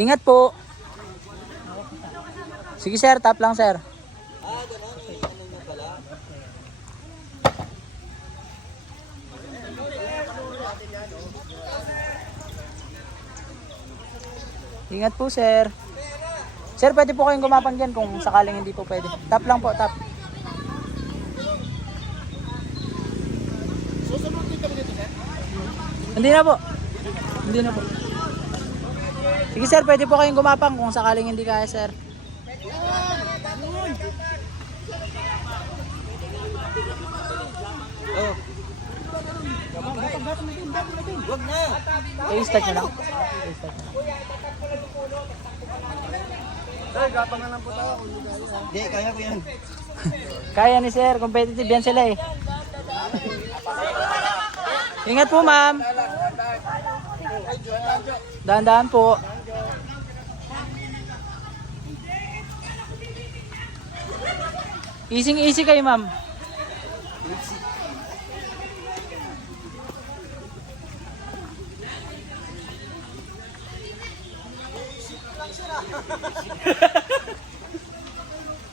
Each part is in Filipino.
Ingat po. Sige sir, tap lang sir. Ingat po sir. Sir, pwede po kayong gumapang dyan kung sakaling hindi po pwede. Tap lang po, tap. Susunod din kami dito, sir? Hindi na po. Hindi na po. Sige sir, pwede po kayong gumapang kung sakaling hindi kaya sir. Oh. Wag na. I-start nyo lang. I-start nyo lang. Sir, gapang na lang po tayo. Hindi, kaya ko yan. Kaya ni sir, competitive yan sila eh. Ingat po ma'am. Dahan-dahan po. Easy kayo ma'am.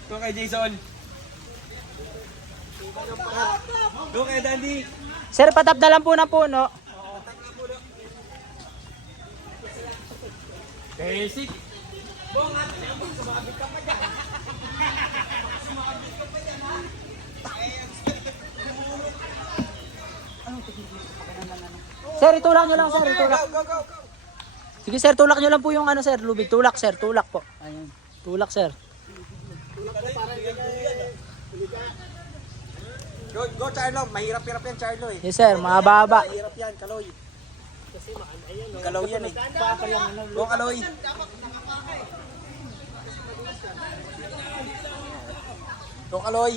Go kay Jason. Go kay Dandy. Sir, patap na lang po ng puno. Basic. Sir, itulak nyo lang sir, itulak. Go. Sige sir, tulak nyo lang po yung ano sir, lubid. Tulak sir, tulak po. Ayun. Tulak sir. Go Charlo, mahirap-hirap yan Charlo eh. Yes sir, mahaba-haba. Mahirap yan, Kaloy. Kaloy yan eh. Go Kaloy. Go Kaloy.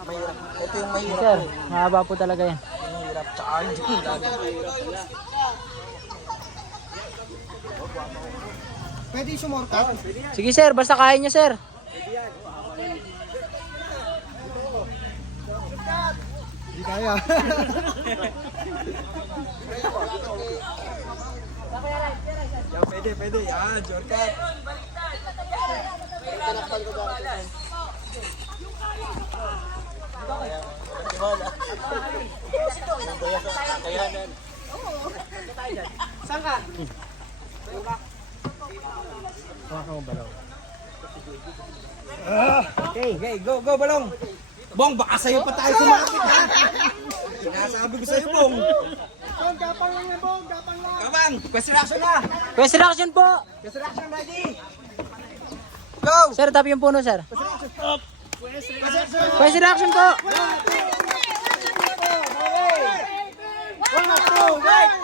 Mahirap. Ito yung Yes mahirap. sir, mahaba po talaga yan. Mahirap. Tsaka yung pwede sumorta? Sige sir, basta kaya nyo sir. Hindi kaya. Pwede. Yan, shortcut. Saan ka? Okay, go Balong. Bong, baka sa'yo pa tayo sumapit ha. Sinasabi ko sa'yo, Bong. Bong, gapang lang yan, Bong. Gapang lang. Kapang, question action na. Question action po. Question action, ready. Go. Sir, tap yung puno sir. Question action po. 1, 2, right.